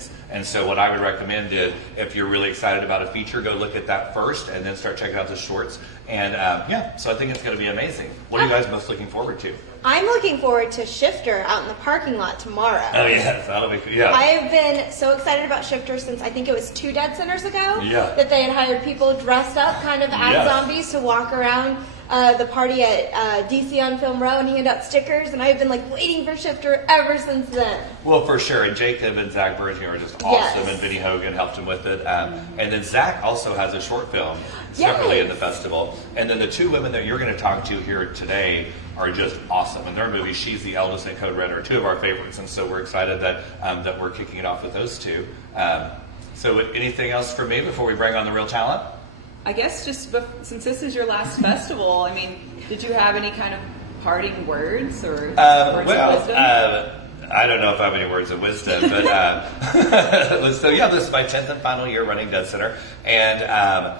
is. And so what I would recommend is, if you're really excited about a feature, go look at that first and then start checking out the shorts. And so I think it's going to be amazing. What are you guys most looking forward to? I'm looking forward to Shifter out in the parking lot tomorrow. Oh yes, that'll be, yeah. I've been so excited about Shifter since I think it was 2 deadCenters ago. Yeah. That they had hired people dressed up kind of as zombies to walk around the party at DC on Film Row and hand out stickers, and I've been like waiting for Shifter ever since then. Well, for sure, and Jacob and Zach Berginger are just awesome, and Vinny Hogan helped him with it. And then Zach also has a short film separately in the festival. And then the 2 women that you're going to talk to here today are just awesome. In their movie, She's the Eldest and Code Red are 2 of our favorites, and so we're excited that that we're kicking it off with those 2. So anything else for me before we bring on the real talent? I guess just since this is your last festival, I mean, did you have any kind of parting words or words of wisdom? I don't know if I have any words of wisdom, but so yeah, this is my 10th and final year running deadCenter, and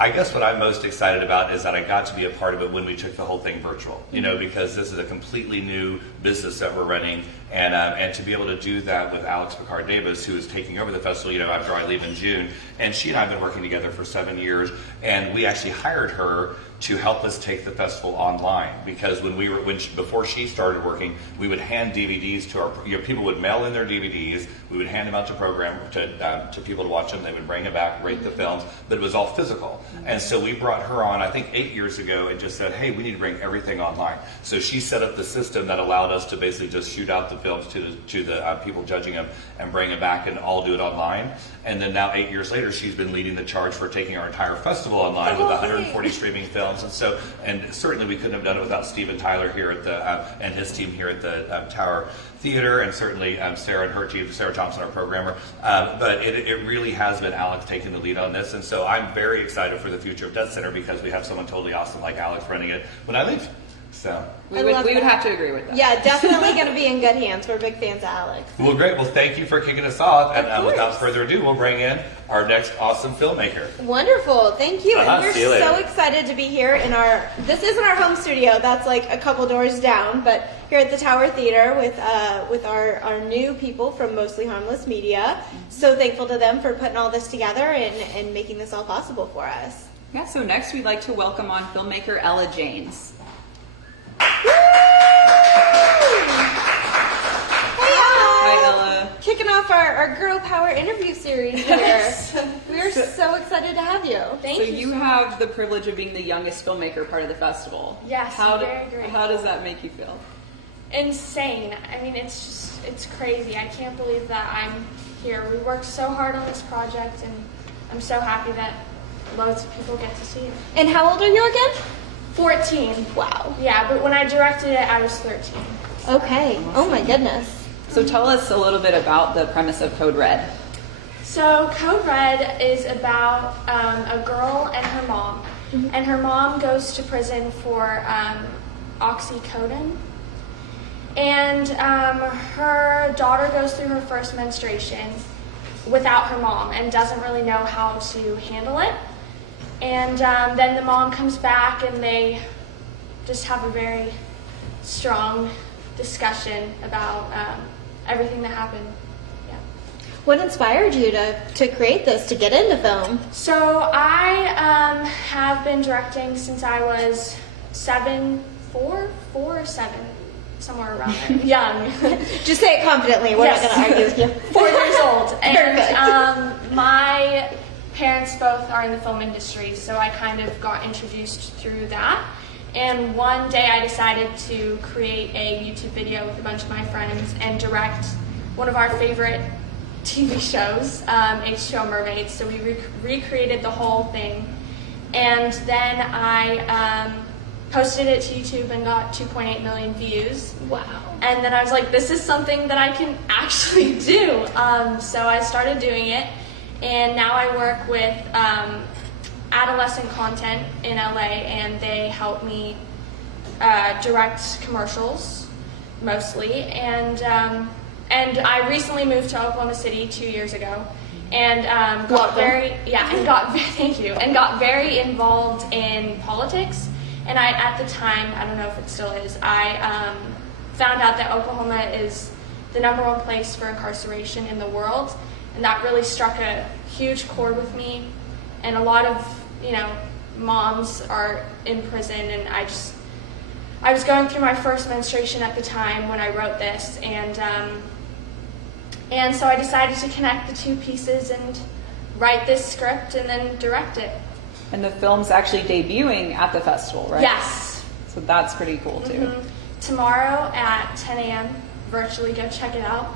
I guess what I'm most excited about is that I got to be a part of it when we took the whole thing virtual, you know, because this is a completely new business that we're running, and to be able to do that with Alex Picard-Davis, who is taking over the festival, you know, after I leave in June, and she and I have been working together for 7 years, and we actually hired her to help us take the festival online, because before she started working, we would hand DVDs to our, people would mail in their DVDs, we would hand them out to people to watch them, they would bring them back, rate the films, but it was all physical. And so we brought her on, I think 8 years ago, and just said, hey, we need to bring everything online. So she set up the system that allowed us to basically just shoot out the films to the people judging them and bring them back and all do it online. And then now 8 years later, she's been leading the charge for taking our entire festival online with 140 streaming films. And certainly we couldn't have done it without Steven Tyler here at the and his team here at the Tower Theater, and certainly Sarah and her team, Sarah Thompson, our programmer. But it really has been Alex taking the lead on this, and so I'm very excited for the future of deadCenter because we have someone totally awesome like Alex running it when I leave. So we would have to agree with that. Yeah, definitely going to be in good hands. We're big fans of Alex. Well, great. Well, thank you for kicking us off. And without further ado, we'll bring in our next awesome filmmaker. Wonderful. Thank you. And we're See you so later. excited to be here in this isn't our home studio. That's like a couple doors down, but here at the Tower Theater with our new people from Mostly Harmless Media. So thankful to them for putting all this together and making this all possible for us. Yeah, so next we'd like to welcome on filmmaker Ella James. Hi, Ella. Kicking off our Girl Power interview series here. We're so excited to have you. Thank you. So you have the privilege of being the youngest filmmaker part of the festival. Yes, very great. How does that make you feel? Insane. I mean, it's crazy. I can't believe that I'm here. We worked so hard on this project, and I'm so happy that loads of people get to see it. And how old are you again? 14. Wow. Yeah, but when I directed it, I was 13. Okay. Oh my goodness. So tell us a little bit about the premise of Code Red. So Code Red is about a girl and her mom. And her mom goes to prison for oxycodone. And her daughter goes through her first menstruation without her mom and doesn't really know how to handle it. And then the mom comes back and they just have a very strong discussion about everything that happened. Yeah. What inspired you to create this, to get into film? So I have been directing since I was 4 or 7, somewhere around there. Young. Just say it confidently. We're not going to argue with you. 4 years old. Perfect. And my parents both are in the film industry, so I kind of got introduced through that. And one day I decided to create a YouTube video with a bunch of my friends and direct one of our favorite TV shows, H2O Mermaids. So we recreated the whole thing. And then I posted it to YouTube and got 2.8 million views. Wow. And then I was like, this is something that I can actually do. So I started doing it. And now I work with adolescent content in LA, and they help me direct commercials mostly. And I recently moved to Oklahoma City 2 years ago, and got very involved in politics. And at the time, I don't know if it still is, I found out that Oklahoma is the #1 place for incarceration in the world. and that really struck a huge chord with me. And a lot of, moms are in prison, and I was going through my first menstruation at the time when I wrote this, and so I decided to connect the two pieces and write this script and then direct it. And the film's actually debuting at the festival, right? Yes. So that's pretty cool too. Mm-hmm. Tomorrow at 10 a.m. virtually, go check it out.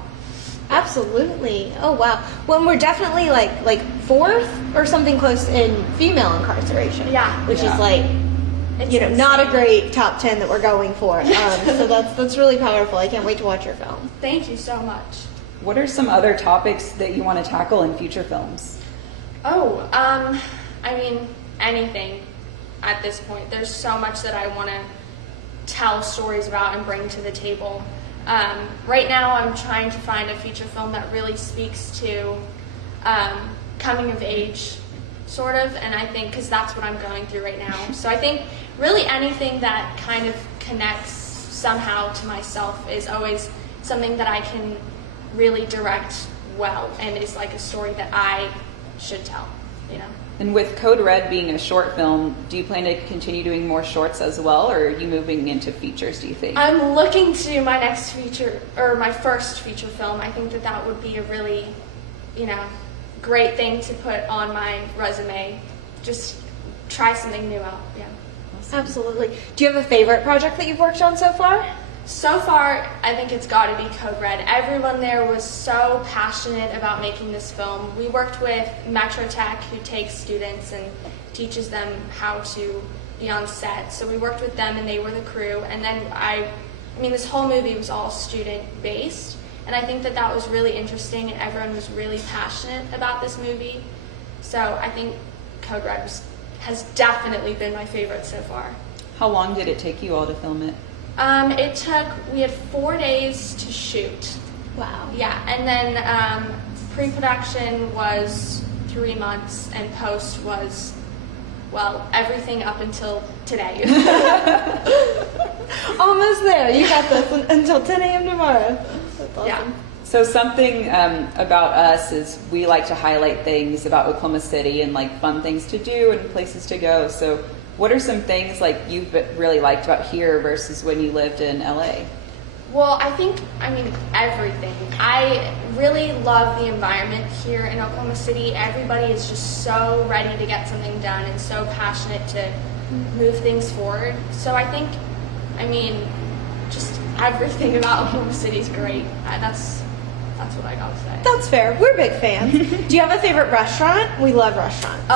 Absolutely. Oh wow. Well, we're definitely like fourth or something close in female incarceration. Yeah. Which Yeah. is like, It's not a insane. great top 10 that we're going for. So that's really powerful. I can't wait to watch your film. Thank you so much. What are some other topics that you want to tackle in future films? Oh, anything at this point. There's so much that I want to tell stories about and bring to the table. Right now, I'm trying to find a feature film that really speaks to coming of age, sort of, and I think, because that's what I'm going through right now. So I think really anything that kind of connects somehow to myself is always something that I can really direct well, and is like a story that I should tell, And with Code Red being a short film, do you plan to continue doing more shorts as well, or are you moving into features, do you think? I'm looking to do my next feature, or my first feature film. I think that would be a really, great thing to put on my resume. Just try something new out, yeah. Absolutely. Do you have a favorite project that you've worked on so far? So far, I think it's got to be Code Red. Everyone there was so passionate about making this film. We worked with Metro Tech, who takes students and teaches them how to be on set. So we worked with them, and they were the crew. And then this whole movie was all student-based. And I think that was really interesting, and everyone was really passionate about this movie. So I think Code Red has definitely been my favorite so far. How long did it take you all to film it? We had 4 days to shoot. Wow. Yeah, and then pre-production was 3 months, and post was, everything up until today. Almost there. You got this until 10 a.m. tomorrow. That's awesome. Yeah. So something about us is we like to highlight things about Oklahoma City and like fun things to do and places to go. So what are some things like you've really liked about here versus when you lived in LA? Well, everything. I really love the environment here in Oklahoma City. Everybody is just so ready to get something done and so passionate to move things forward. So I think, just everything about Oklahoma City is great. That's what I gotta say. That's fair. We're big fans. Do you have a favorite restaurant? We love restaurants.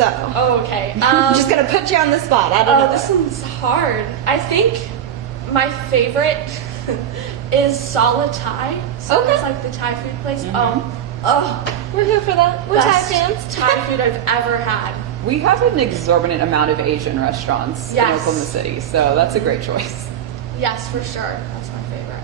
Okay. I'm just gonna put you on the spot. I don't know. This one's hard. I think my favorite is Sala Thai. So Okay. it's like the Thai food place. We're here for that. We're Thai Best fans. Thai food I've ever had. We have an exorbitant amount of Asian restaurants in Yes. Oklahoma City, so that's a great choice. Yes, for sure. That's my favorite.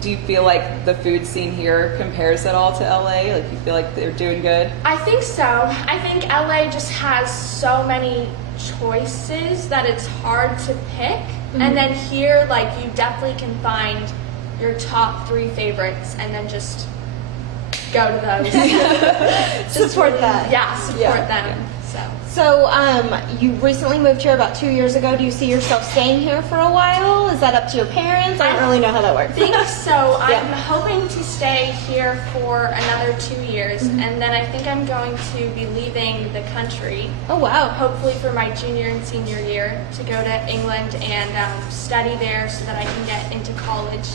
Do you feel like the food scene here compares at all to LA? Like you feel like they're doing good? I think so. I think LA just has so many choices that it's hard to pick. And then here, you definitely can find your top 3 favorites and then just go to those. Just Support that. Yeah, support them. So, you recently moved here about 2 years ago. Do you see yourself staying here for a while? Is that up to your parents? I don't really know how that works. I think so. I'm hoping to stay here for another 2 years, and then I think I'm going to be leaving the country. Oh, wow. Hopefully for my junior and senior year to go to England and study there so that I can get into college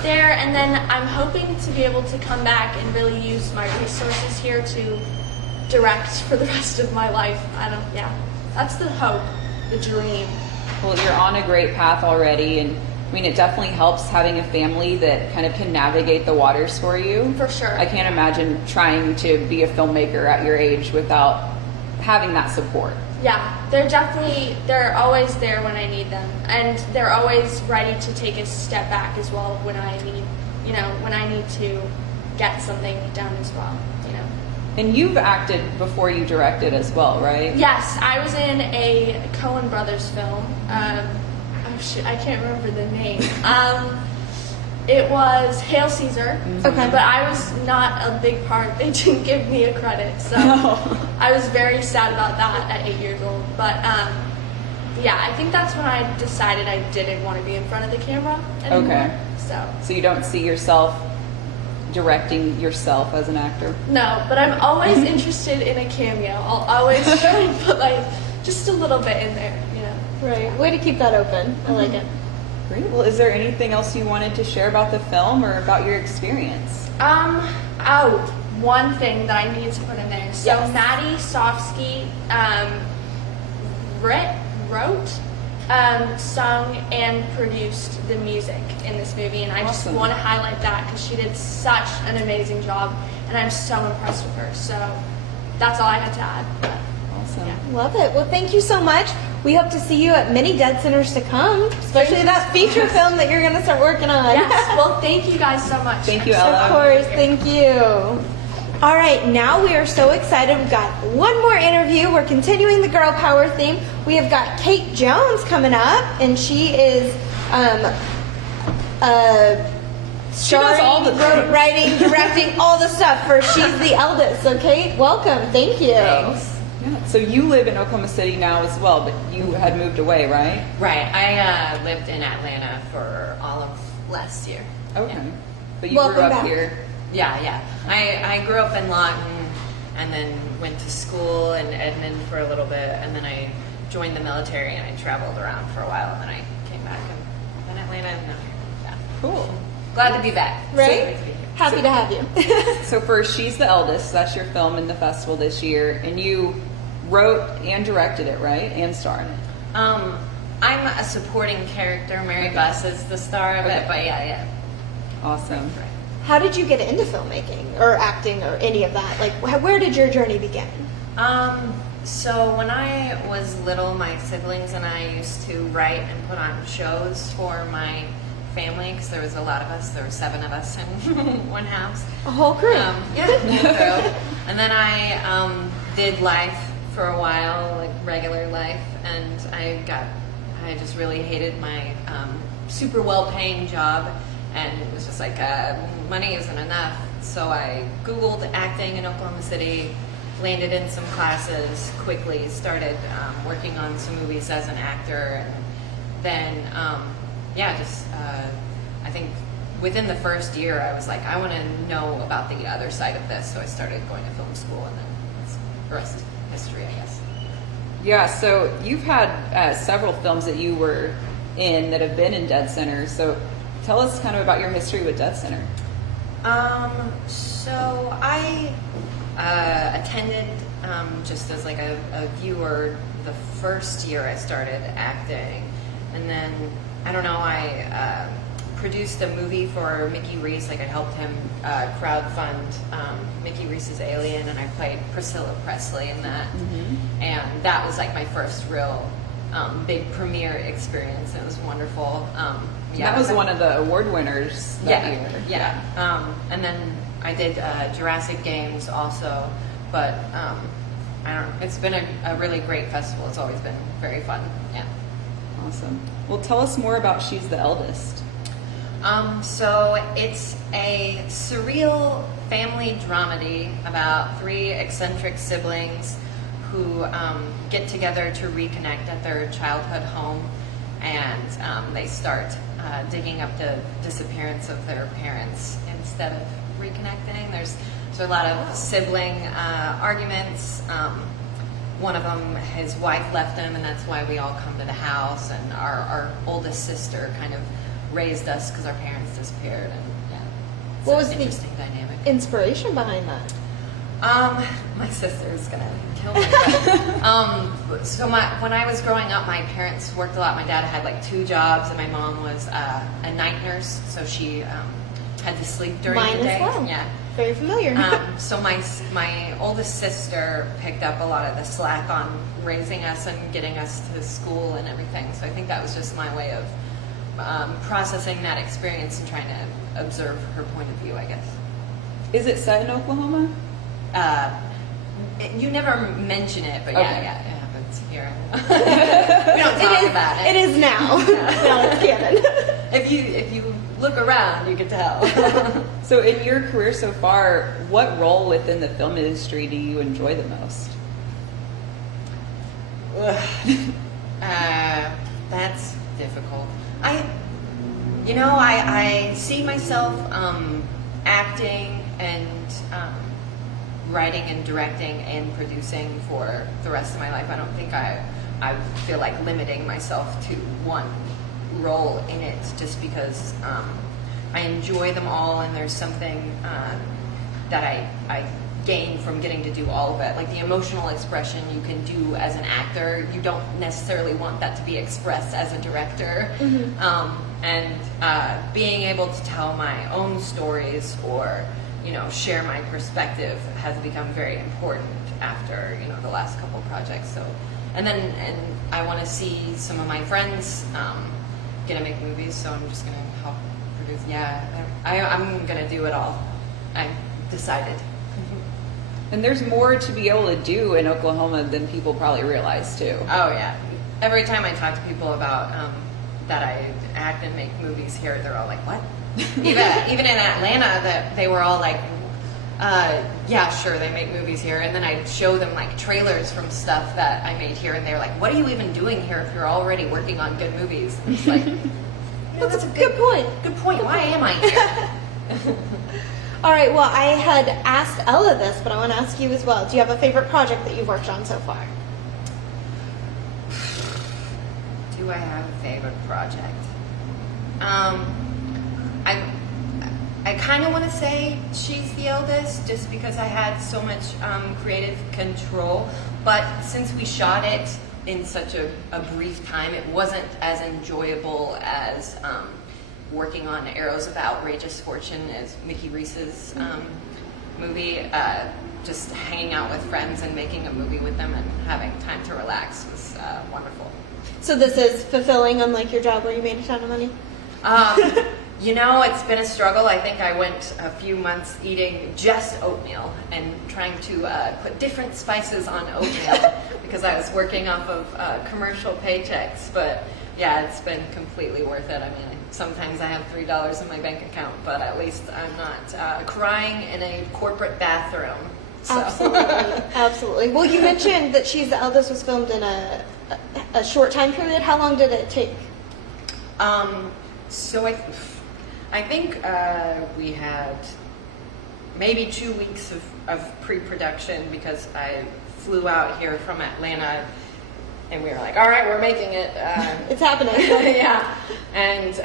there. And then I'm hoping to be able to come back and really use my resources here to direct for the rest of my life. That's the hope, the dream. Well, you're on a great path already, and it definitely helps having a family that kind of can navigate the waters for you. For sure. I can't imagine trying to be a filmmaker at your age without having that support. Yeah, they're always there when I need them, and they're always ready to take a step back as well when I need to get something done as well. And you've acted before you directed as well, right? Yes, I was in a Coen Brothers film. I can't remember the name. It was Hail Caesar. Okay. But I was not a big part. They didn't give me a credit, so I was very sad about that at 8 years old. But yeah, I think that's when I decided I didn't want to be in front of the camera anymore. Okay. So you don't see yourself directing yourself as an actor? No, but I'm always interested in a cameo. I'll always try and put like just a little bit in there, you know. Right. Way to keep that open. I like it. Great. Well, is there anything else you wanted to share about the film or about your experience? Oh, one thing that I needed to put in there. So Yes. Maddie Sofsky wrote, sung, and produced the music in this movie, and I just Awesome. want to highlight that because she did such an amazing job, and I'm so impressed with her. So that's all I had to add. But, Awesome. yeah. Love it. Well, thank you so much. We hope to see you at many Dead Centers to come, especially that feature film that you're going to start working on. Yes. Well, thank you guys so much. Thank you, I'm so Ella. Of course, thank you. All right, now we are so excited. We've got one more interview. We're continuing the girl power theme. We have got Kate Jones coming up, and she is starring, all the things. writing, directing, all the stuff for She's the Eldest. So, Kate, welcome. Thank you. Yeah. So you live in Oklahoma City now as well, but you had moved away, right? Right. I lived in Atlanta for all of last year. Okay. Yeah. But you Welcome grew up back. here. Yeah. I grew up in Lawton and then went to school in Edmond for a little bit, and then I joined the military and I traveled around for a while, and then I came back and in Atlanta. And yeah. Cool. Glad to be back. Right? So great to be here. Happy to have you. So for She's the Eldest, that's your film in the festival this year, and you wrote and directed it, right? And starred in it. I'm a supporting character. Mary Buss is the star of Okay. it, but yeah. Awesome. Right. How did you get into filmmaking or acting or any of that? Like, where did your journey begin? So when I was little, my siblings and I used to write and put on shows for my family because there was a lot of us. There were 7 of us in one house. A whole crew. Yeah. And then I did life for a while, like regular life, and I just really hated my super well-paying job, and it was just like money isn't enough. So I Googled acting in Oklahoma City, landed in some classes quickly, started working on some movies as an actor, and then I think within the first year I was like, I want to know about the other side of this, so I started going to film school, and then the rest is history, I guess. Yeah, so you've had several films that you were in that have been in Dead Center. So tell us kind of about your history with Dead Center. So I attended just as like a viewer the first year I started acting, and then I don't know, I produced a movie for Mickey Reese. Like I helped him crowdfund Mickey Reese's Alien, and I played Priscilla Presley in that. And that was like my first real big premiere experience. It was wonderful. That was one of the award winners that year. Yeah. And then I did Jurassic Games also, but I don't know. It's been a really great festival. It's always been very fun. Yeah. Awesome. Well, tell us more about She's the Eldest. So it's a surreal family dramedy about 3 eccentric siblings who get together to reconnect at their childhood home, and they start digging up the disappearance of their parents instead of reconnecting. There's a lot of sibling arguments. One of them, his wife left him, and that's why we all come to the house, and our oldest sister kind of raised us because our parents disappeared, and yeah, it's What an was the interesting dynamic. inspiration behind that? My sister's gonna kill me. But, so when I was growing up, my parents worked a lot. My dad had like 2 jobs, and my mom was a night nurse, so she had to sleep during Mine the day. as well. Yeah. Very familiar. So my oldest sister picked up a lot of the slack on raising us and getting us to school and everything. So I think that was just my way of processing that experience and trying to observe her point of view, I guess. Is it set in Oklahoma? You never mention it, but Okay. yeah, it happens here. We don't talk about it. It is now. Now it's canon. If you look around, you can tell. So in your career so far, what role within the film industry do you enjoy the most? That's difficult. I see myself acting and writing and directing and producing for the rest of my life. I don't think I feel like limiting myself to one role in it, just because I enjoy them all, and there's something that I gain from getting to do all of it. Like the emotional expression you can do as an actor, you don't necessarily want that to be expressed as a director. And being able to tell my own stories or share my perspective has become very important after the last couple projects. So and I want to see some of my friends gonna make movies, so I'm just gonna help produce. I'm gonna do it all. I decided. And there's more to be able to do in Oklahoma than people probably realize too. Oh yeah. Every time I talk to people about that I act and make movies here, they're all like, "What?" Even in Atlanta, that they were all like, "Yeah, sure, they make movies here." And then I'd show them like trailers from stuff that I made here, and they're like, "What are you even doing here if you're already working on good movies?" And it's like, That's a good point. Good point. Why am I here? All right, well, I had asked Ella this, but I want to ask you as well. Do you have a favorite project that you've worked on so far? Do I have a favorite project? I kind of want to say She's the Eldest, just because I had so much creative control. But since we shot it in such a brief time, it wasn't as enjoyable as working on Arrows of Outrageous Fortune, as Mickey Reese's movie. Just hanging out with friends and making a movie with them and having time to relax was wonderful. So this is fulfilling, unlike your job where you made a ton of money? It's been a struggle. I think I went a few months eating just oatmeal and trying to put different spices on oatmeal because I was working off of commercial paychecks. But yeah, it's been completely worth it. I mean, sometimes I have $3 in my bank account, but at least I'm not crying in a corporate bathroom. So. Absolutely. Well, you mentioned that She's the Eldest was filmed in a short time period. How long did it take? So I think we had maybe 2 weeks of pre-production because I flew out here from Atlanta and we were like, all right, we're making it. It's happening. Yeah. And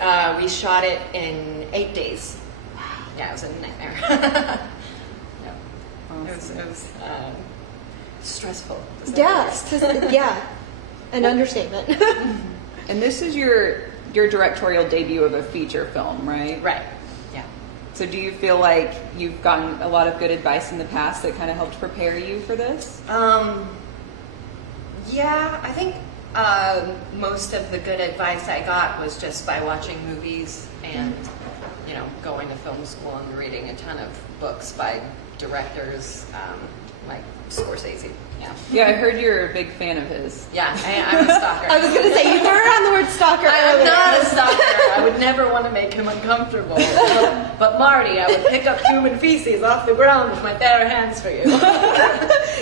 we shot it in 8 days. Yeah, it was a nightmare. Yeah. Awesome. It was stressful. Yeah. An understatement. And this is your directorial debut of a feature film, right? Right. Yeah. So do you feel like you've gotten a lot of good advice in the past that kind of helped prepare you for this? Yeah, I think most of the good advice I got was just by watching movies and, going to film school and reading a ton of books by directors like Scorsese. Yeah. Yeah, I heard you're a big fan of his. Yeah, I'm a stalker. I was going to say, you threw around the word stalker I'm earlier. not a stalker. I would never want to make him uncomfortable. But Marty, I would pick up human feces off the ground with my bare hands for you.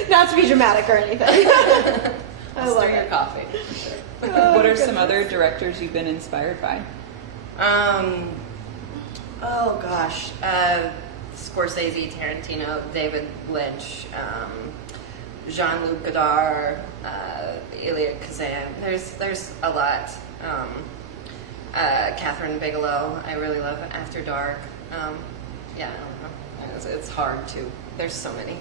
Not to be dramatic or anything. I'll stir your coffee. Sure. What are some other directors you've been inspired by? Oh gosh, Scorsese, Tarantino, David Lynch, Jean-Luc Godard, Elia Kazan. There's a lot. Catherine Bigelow. I really love After Dark. Yeah, I don't know. It's hard to. There's so many.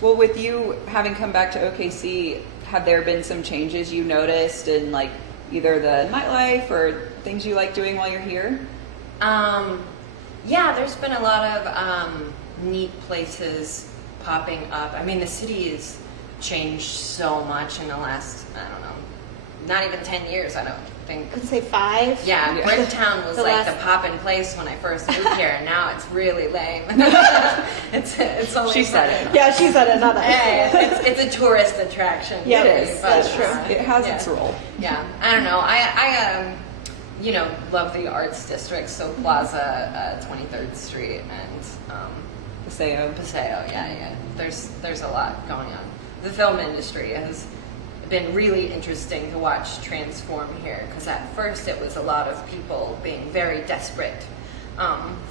Well, with you having come back to OKC, have there been some changes you noticed in like either the nightlife or things you like doing while you're here? Yeah, there's been a lot of neat places popping up. I mean, the city has changed so much in the last, I don't know, not even 10 years, I don't think. I'd say 5. Yeah, Yeah. Bricktown was The like last- the poppin' place when I first moved here, and now it's really lame. it's only She said it. Yeah, she said it, not us. Hey, it's a tourist attraction. Yeah, really, it is. but, That's true. It has yeah. its role. Yeah, I don't know. I love the arts district, so Plaza, 23rd Street, and Paseo. yeah. There's a lot going on. The film industry has been really interesting to watch transform here, because at first it was a lot of people being very desperate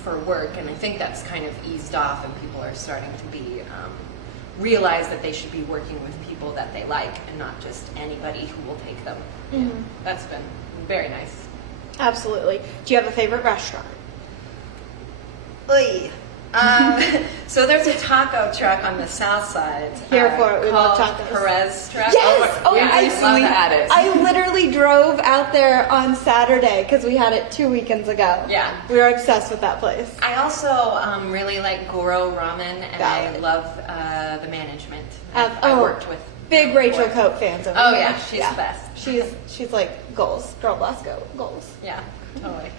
for work, and I think that's kind of eased off, and people are starting to be realize that they should be working with people that they like and not just anybody who will take them. Mm-hmm. That's been very nice. Absolutely. Do you have a favorite restaurant? Oy. So there's a taco truck on the south side. Here for it. We love called tacos. Perez truck. Yes! Oh, yeah, I love that. I literally drove out there on Saturday because we had it 2 weekends ago. Yeah. We were obsessed with that place. I also really like Goro Ramen, and Got I it. love the management. Oh, I worked with big Rachel before. Cope fans over Oh here. yeah, she's the best. She's like goals. Girl, let's go. Goals. Yeah, totally.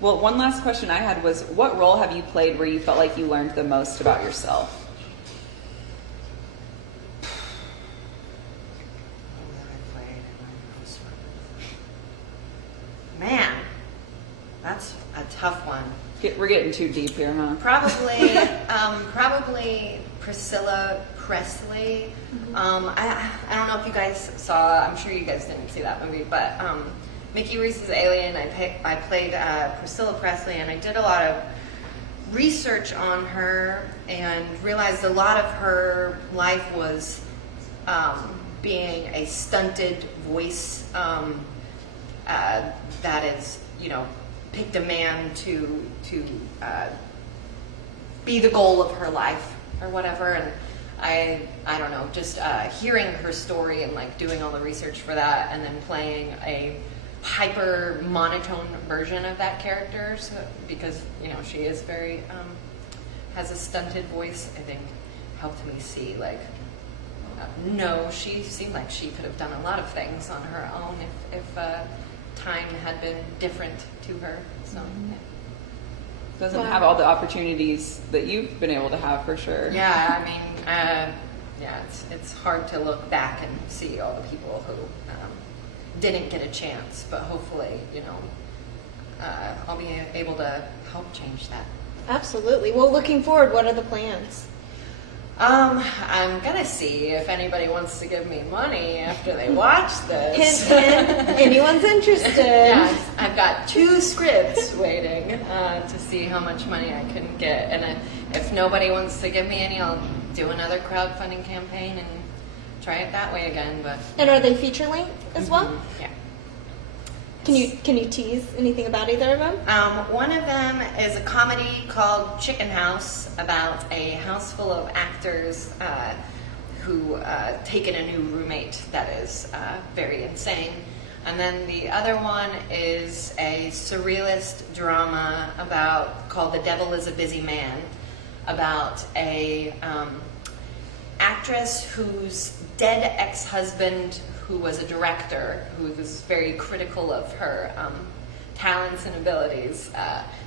Well, one last question I had was, what role have you played where you felt like you learned the most about yourself? Man, that's a tough one. We're getting too deep here, huh? Probably Priscilla Presley. I don't know if you guys saw. I'm sure you guys didn't see that movie, but Mickey Reese's Alien. I played Priscilla Presley, and I did a lot of research on her and realized a lot of her life was being a stunted voice that is, picked a man to be the goal of her life or whatever. And I don't know, just hearing her story and like doing all the research for that, and then playing a hyper monotone version of that character, so, because she is very has a stunted voice, I think helped me see like no, she seemed like she could have done a lot of things on her own if time had been different to her. So yeah. Doesn't have all the opportunities that you've been able to have, for sure. Yeah, I mean, it's hard to look back and see all the people who didn't get a chance, but hopefully, I'll be able to help change that. Absolutely. Well, looking forward, what are the plans? I'm gonna see if anybody wants to give me money after they watch this. Hint, hint. Anyone's interested. Yeah, I've got 2 scripts waiting to see how much money I can get, and if nobody wants to give me any, I'll do another crowdfunding campaign and try it that way again. But And are they feature length as well? yeah. Can you tease anything about either of them? One of them is a comedy called Chicken House, about a house full of actors who take in a new roommate that is very insane. And then the other one is a surrealist drama called The Devil is a Busy Man, about a actress whose dead ex-husband, who was a director, who was very critical of her talents and abilities.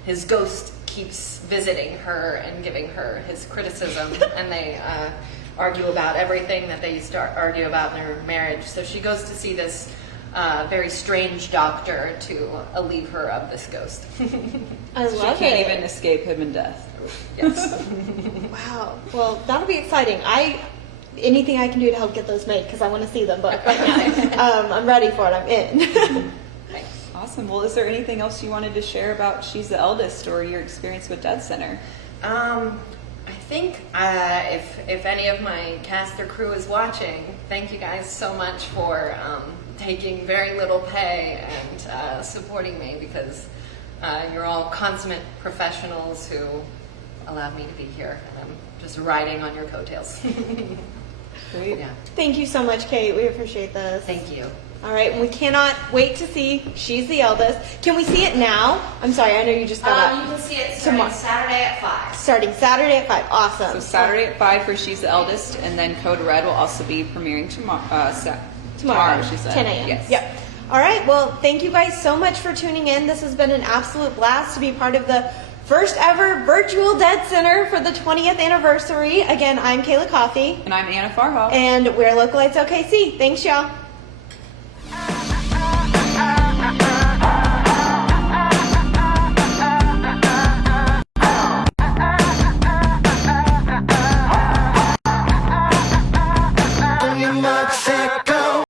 His ghost keeps visiting her and giving her his criticism, and they argue about everything that they used to argue about in their marriage. So she goes to see this very strange doctor to alleviate her of this ghost. I She love can't it. even escape him in death. Yes. Wow. Well, that'll be exciting. Anything I can do to help get those made, because I want to see them both right now. I'm ready for it. I'm in. Awesome. Well, is there anything else you wanted to share about She's the Eldest or your experience with deadCenter? I think if any of my cast or crew is watching, thank you guys so much for taking very little pay and supporting me, because you're all consummate professionals who allowed me to be here, and I'm just riding on your coattails. Great. Yeah. Thank you so much, Kate. We appreciate this. Thank you. All right, and we cannot wait to see She's the Eldest. Can we see it now? I'm sorry, I know you just got You up. can see it Tomorrow. starting Saturday at 5. Starting Saturday at 5. Awesome. So Saturday at 5 for She's the Eldest, and then Code Red will also be premiering tomorrow, she said. 10 a.m. Yes. Yep. All right. Well, thank you guys so much for tuning in. This has been an absolute blast to be part of the first ever virtual deadCenter for the 20th anniversary. Again, I'm Kayla Coffey. And I'm Anna Farha. And we're Localites OKC. Thanks, y'all.